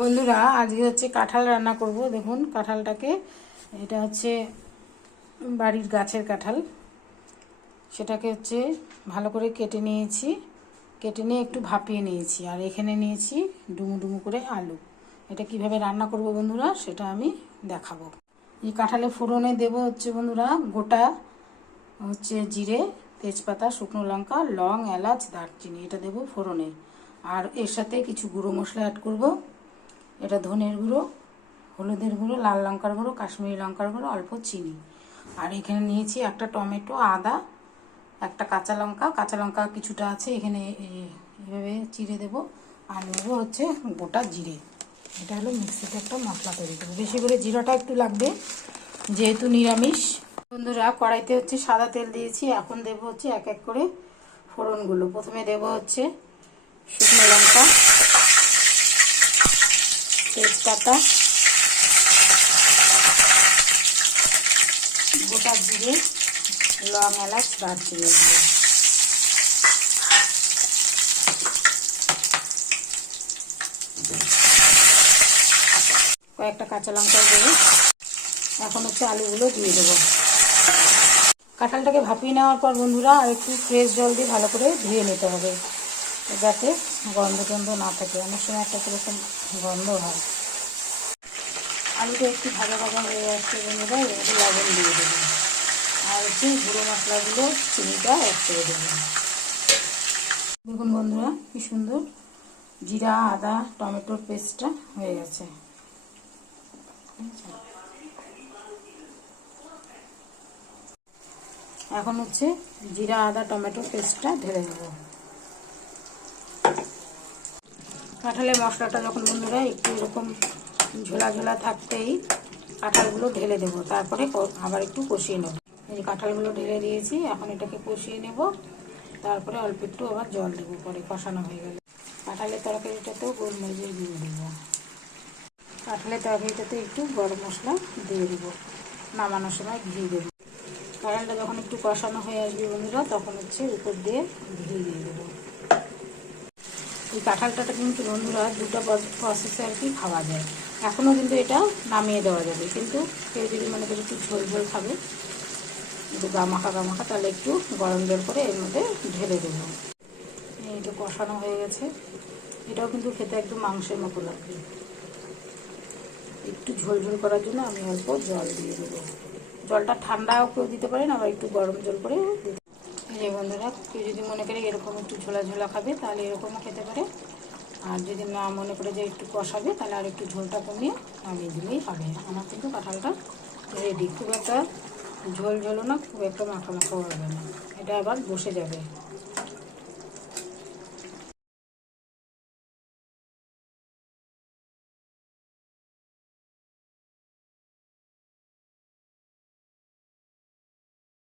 বন্ধুরা আজকে হচ্ছে কাঁঠাল রান্না করব। দেখুন কাঁঠালটাকে, এটা হচ্ছে বাড়ির গাছের কাঁঠাল, সেটাকে হচ্ছে ভালো করে কেটে নিয়েছি, কেটে নিয়ে একটু ভাপিয়ে নিয়েছি। আর এখানে নিয়েছি ডুমু ডুমু করে আলু। এটা কিভাবে রান্না করব বন্ধুরা সেটা আমি দেখাবো। এই কাঁঠালে ফোড়নে দেব হচ্ছে বন্ধুরা গোটা হচ্ছে জিরে, তেজপাতা, শুকনো লঙ্কা, লং, এলাচ, দারচিনি, এটা দেব ফোড়নে। আর এর সাথে কিছু গুঁড়ো মশলা অ্যাড করব। এটা ধনের গুঁড়ো, হলুদের গুঁড়ো, লাল লঙ্কার গুঁড়ো, কাশ্মীরি লঙ্কার গুঁড়ো, অল্প চিনি। আর এখানে নিয়েছি একটা টমেটো, আদা, একটা কাঁচা লঙ্কা কিছুটা আছে এখানে, এইভাবে চিড়ে দেব। আর নেবো হচ্ছে গোটা জিরে। এটা হলো মিক্সিতে একটা মশলা তৈরি করবো। বেশি করে জিরাটা একটু লাগবে যেহেতু নিরামিষ। বন্ধুরা কড়াইতে হচ্ছে সাদা তেল দিয়েছি। এখন দেবো হচ্ছে এক এক করে ফোড়নগুলো। প্রথমে দেবো হচ্ছে শুকনো লঙ্কা, তেজপাতা, গোটা জিরে, লং, এলাচ, দারচিনি। কয়েকটা কাঁচা লঙ্কা দেবো। এখন হচ্ছে আলুগুলো দিয়ে দেবো। কাঁঠালটাকে ভাপিয়ে নেওয়ার পর বন্ধুরা আর একটু ফ্রেশ জল দিয়ে ভালো করে ধুয়ে নিতে হবে, যাতে গন্ধ টন্ধ না থাকে। অনেক সময় একটা কিরকম গন্ধ হয়। আলুটা একটু ভাজা ভাজা হয়ে আসছে বন্ধুরা, এর লবণ দিয়ে দেবো। আর হচ্ছে গুঁড়ো মশলাগুলো, চিনিটা অ্যাড করে দেবো। দেখুন বন্ধুরা কি সুন্দর জিরা, আদা, টমেটোর পেস্টটা হয়ে গেছে। এখন হচ্ছে জিরা, আদা, টমেটোর পেস্টটা ঢেলে দেবো। কাঁঠালের মশলাটা যখন বন্ধুরা একটু এরকম ঝোলা ঝোলা থাকতেই কাঁঠালগুলো ঢেলে দেবো। তারপরে আবার একটু কষিয়ে নেব। এই কাঁঠালগুলো ঢেলে দিয়েছি, এখন এটাকে কষিয়ে নেব। তারপরে অল্প একটু আবার জল দেবো পরে কষানো হয়ে গেলে। কাঁঠালের তরকারিটাতেও গোলমরিচের গুঁড়ো দেবো। কাঁঠালের তরকারিটাতে একটু গরম মশলা দিয়ে দেবো। নামানোর সময় ঘি দেবো। কাঁঠালটা যখন একটু কষানো হয়ে আসবে বন্ধুরা, তখন হচ্ছে উপর দিয়ে ঘি দিয়ে দেবো। এই কাঁঠালটাতে কিন্তু বন্ধুরা দুটো প্রসেসে আর কি খাওয়া যায়। এখনও কিন্তু এটা নামিয়ে দেওয়া যাবে, কিন্তু কেউ যদি মনে করে একটু ঝোল ঝোল খাবে, একটু গামাখা গামাখা, তাহলে একটু গরম জল করে এর মধ্যে ঢেলে দেবো। এইটা কষানো হয়ে গেছে। এটাও কিন্তু খেতে একদম মাংসের মতো লাগবে। একটু ঝোল ঝোল করার জন্য আমি অল্প জল দিয়ে দেবো। জলটা ঠান্ডাও কেউ দিতে পারেন, আবার একটু গরম জল করে দিতে। এই বন্ধুরা কেউ যদি মনে করে এরকম একটু ঝোলা ঝোলা খাবে তাহলে এরকমও খেতে পারে। আর যদি না মনে করে যে একটু কষাবে তাহলে আর একটু ঝোলটা কমিয়ে নামিয়ে দিলেই হবে। আমার কিন্তু কাঁঠালটা রেডি। খুব একটা ঝোল ঝোলও না, খুব একটা মাখা মাখাও হবে না। এটা আবার বসে যাবে।